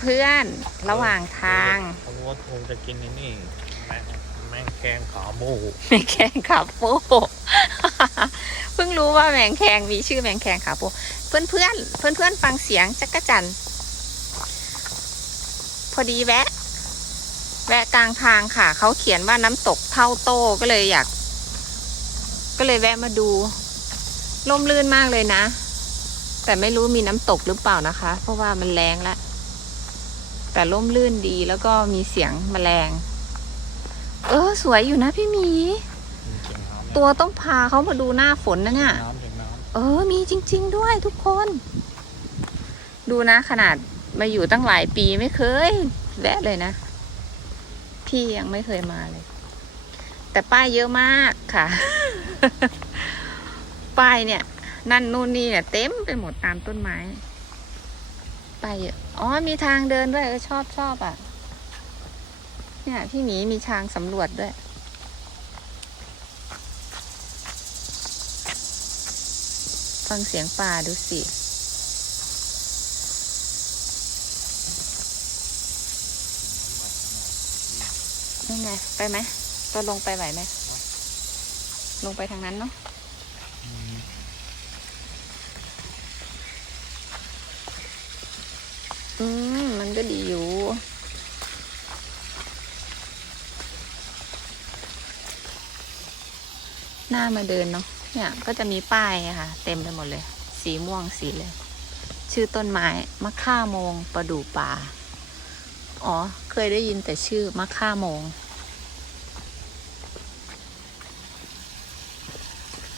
เพื่อนๆระหว่างทางเขาว่าคงจะกินไอ้นี่แม่งแม่งแกงขาหมูแมงแคงขาโป เพิ่งรู้ว่าแมงแคงมีชื่อแมงแคงขาโป เพื่อนเพื่อนเพื่อนเพื่อนๆฟังเสียงจักรจันทร์พอดีแวะ แวะกลางทางค่ะ เขาเขียนว่าน้ำตกเท่าโต้ก็เลยอยาก ก็เลยแวะมาดูล่มลื่นมากเลยนะ แต่ไม่รู้มีน้ำตกหรือเปล่านะคะ เพราะว่ามันแรงแล้ว แต่ล่มลื่นดีแล้วก็มีเสียงแมลง เออ สวยอยู่นะพี่หมีเสียงน้ำตัวต้องพาเขามาดูหน้าฝนนะเนี่ยน้ำเสียงน้เออ มีจริง ๆ ด้วยทุกคน ดูนะขนาดมาอยู่ตั้งหลายปีไม่เคย แวะเลยนะ พี่ยังไม่เคยมาเลย แต่ป้ายเยอะมากค่ะ ป้ายเนี่ย นั่นนู่นนี่เนี่ย เต็มไปหมดตามต้นไม้ ป้ายเยอะอ๋อมีทางเดินด้วยเออชอบชอบอะ เนี่ยพี่หมีมีทางสำรวจด้วย ฟังเสียงป่าดูสินี่ไงไปไหมตัวลงไปไหวไหม ลงไปทางนั้นเนาะ อืมมันก็ดีอยู่ หน้ามาเดินเนาะเนี่ย ก็จะมีป้ายค่ะ เต็มไปหมดเลย สีม่วงสีเลย ชื่อต้นไม้มะค่าโมงประดู่ป่า อ๋อ เคยได้ยินแต่ชื่อมะค่าโมง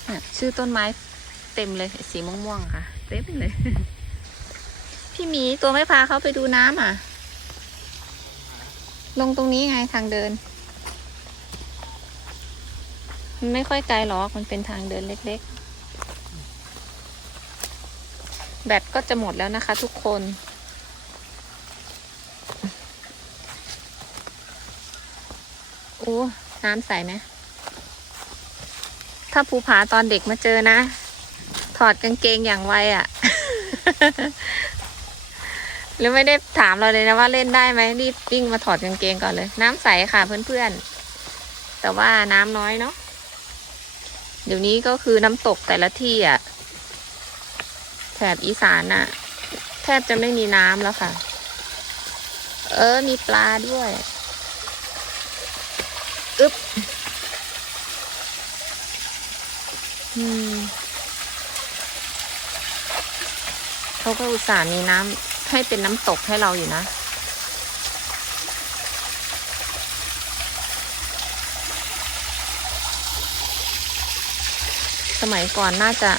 เนี่ยชื่อต้นไม้เต็มเลย สีม่วงๆค่ะ เต็มเลย พี่หมีตัวไม่พาเขาไปดูน้ำอะ ลงตรงนี้ไงทางเดิน มันไม่ค่อยไกลหรอกมันเป็นทางเดินเล็กๆ แบตก็จะหมดแล้วนะคะทุกคนโอ้น้ำใสไหมถ้าภูผาตอนเด็กมาเจอนะ ถอดกางเกงอย่างไวอะ่ะ หรือไม่ได้ถามเราเลยนะว่าเล่นได้ไหมรีบวิ่งมาถอดกางเกงก่อนเลย น้ำใสค่ะเพื่อนๆ แต่ว่าน้ำน้อยเนาะเดี๋ยวนี้ก็คือน้ำตกแต่ละที่อะ่ะแถบอีสานน่ะแทบจะไม่มีน้ำแล้วค่ะ เออ มีปลาด้วยอึ๊บอืมเขาก็อุตส่าห์มีน้ำ ให้เป็นน้ำตกให้เราอยู่นะ สมัยก่อนน่าจะ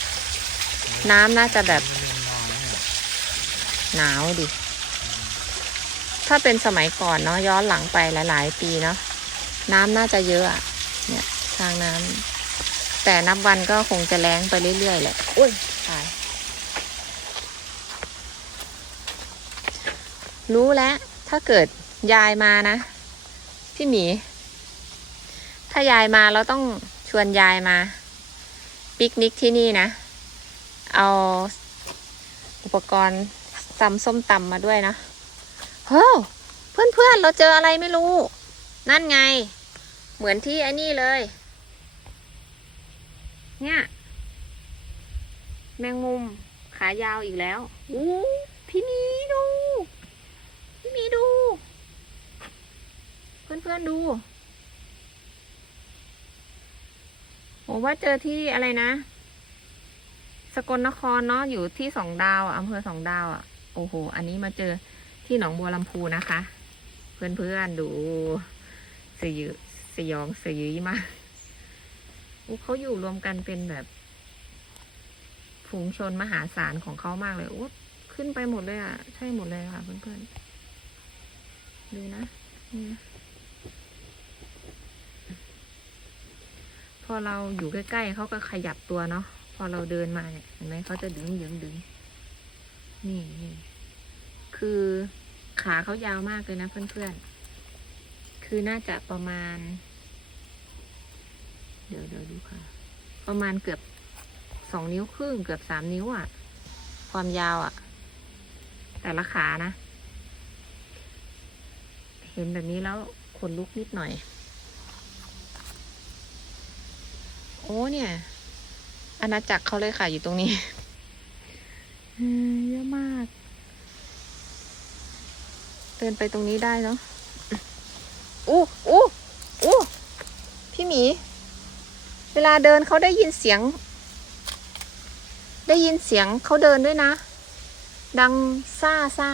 น้ำน่าจะแบบ หนาวดิ ถ้าเป็นสมัยก่อนเนาะย้อนหลังไปหลาย ๆ ปีเนาะน้ำน่าจะเยอะอะเนี่ย ทางน้ำแต่นับวันก็คงจะแรงไปเรื่อย ๆ แหละอุ้ยตาย รู้แล้ว ถ้าเกิดยายมานะ พี่หมี ถ้ายายมาเราต้องชวนยายมาปิกนิกที่นี่นะ เอาอุปกรณ์ตำส้มตำมาด้วยนะเฮ้ยเพื่อนเพื่อนเราเจออะไรไม่รู้ นั่นไง เหมือนที่ไอ้นี่เลย เนี่ย แมงมุมขายาวอีกแล้วอู้พี่หมีดู พี่หมีดู เพื่อนเพื่อนๆดูผมว่าเจอที่อะไรนะ สกลนครเนาะอยู่ที่สองดาวอำเภอสองดาวอะ โอ้โห อันนี้มาเจอที่หนองบัวลำพูนะคะ เพื่อนๆดูสยอสยองสยีมากอู้เขาอยู่รวมกันเป็นแบบฝูงชนมหาศาลของเขามากเลยโอ้ขึ้นไปหมดเลยอะ ใช่หมดเลยค่ะเพื่อนๆ ดูนะนี่นะ พอเราอยู่ใกล้ๆเขาก็ขยับตัวเนาะพอเราเดินมาเนี่ยเห็นไหมเขาจะดึงดึงดึงนี่นี่คือขาเขายาวมากเลยนะเพื่อนๆ คือน่าจะประมาณ เดี๋ยวเดี๋ยวดูค่ะ ประมาณเกือบสองนิ้วครึ่งเกือบสามนิ้วอะ่ะ ความยาวอะ่ะ แต่ละขานะ เห็นแบบนี้แล้วขนลุกนิดหน่อย โอ้เนี่ย อาณาจักรเขาเลยค่ะอยู่ตรงนี้เยอะมาก เดินไปตรงนี้ได้เนาะอู้อู้อู้พี่หมี เวลาเดินเขาได้ยินเสียง ได้ยินเสียงเขาเดินด้วยนะ ดังซ่าซ่า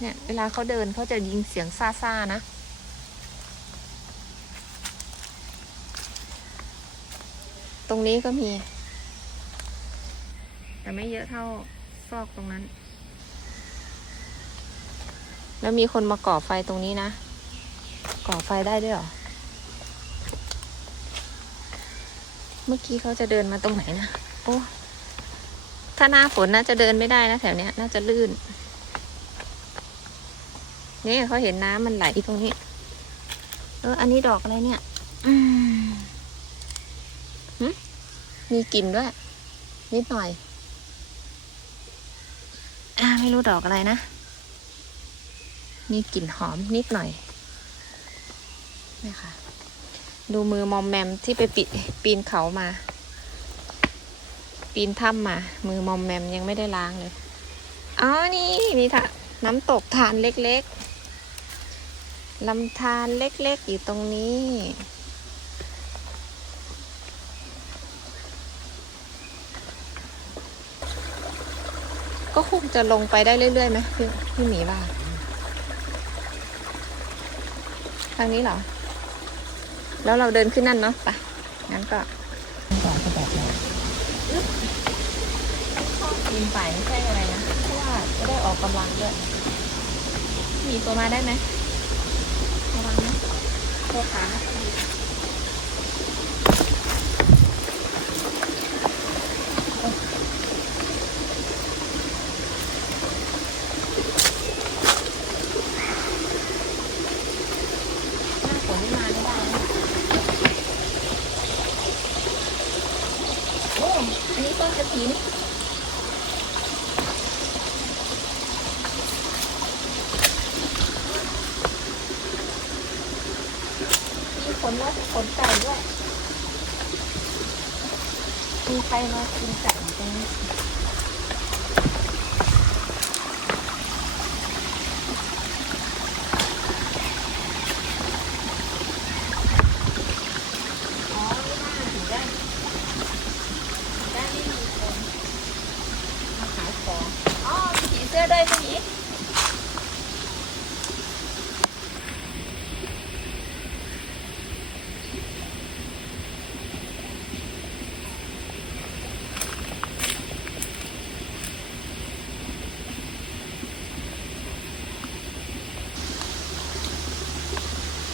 เนี่ย เวลาเขาเดินเขาจะยิงเสียงซ่าซ่าๆนะ ตรงนี้ก็มี แต่ไม่เยอะเท่าซอกตรงนั้น แล้วมีคนมาก่อไฟตรงนี้นะ ก่อไฟได้ด้วยหรอ เมื่อกี้เขาจะเดินมาตรงไหนนะ โอ้ ถ้าหน้าฝนน่าจะเดินไม่ได้นะแถวเนี้ย น่าจะลื่น เนี่ยเขาเห็นน้ำมันไหลตรงนี้ เออ อันนี้ดอกอะไรเนี่ยฮึมีกลิ่นด้วย นิดหน่อย อ่าไม่รู้ดอกอะไรนะ มีกลิ่นหอมนิดหน่อยนี่ค่ะ ดูมือมอมแมมที่ไปปิดปีนเขามา ปีนถ้ำมา มือมอมแมมยังไม่ได้ล้างเลย อ๋อ นี่มีค่ะน้ำตกทานเล็กๆ ลำธารเล็กๆ อยู่ตรงนี้ ก็คงจะลงไปได้เรื่อยๆไหมพี่พี่หมีว่า ทางนี้เหรอ แล้วเราเดินขึ้นนั่นเนาะไปงั้นก็ก่อนจะแบบเราปีนป่ายไม่ใช่อะไรนะเพราะว่าจะได้ออกกำลังด้วย มีตัวมาได้ไหม ระวังนะตัวขานะหน้าฝนนี่มาไม่ได้นะโอ้ อันนี้ต้นกระถิน มีข นนกขนไก่ด้วยมีใครมากินไก่อยู่ตรงนี้ อ๋อไม่น่าถึงได้ได้ไม่มีคนมาขายของ อ๋อมีผีเสื้อด้วยเมื่อกี้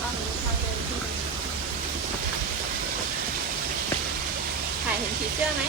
ก็มีทางเดินที่ดีถ่ายเห็น ผีเสื้อไหม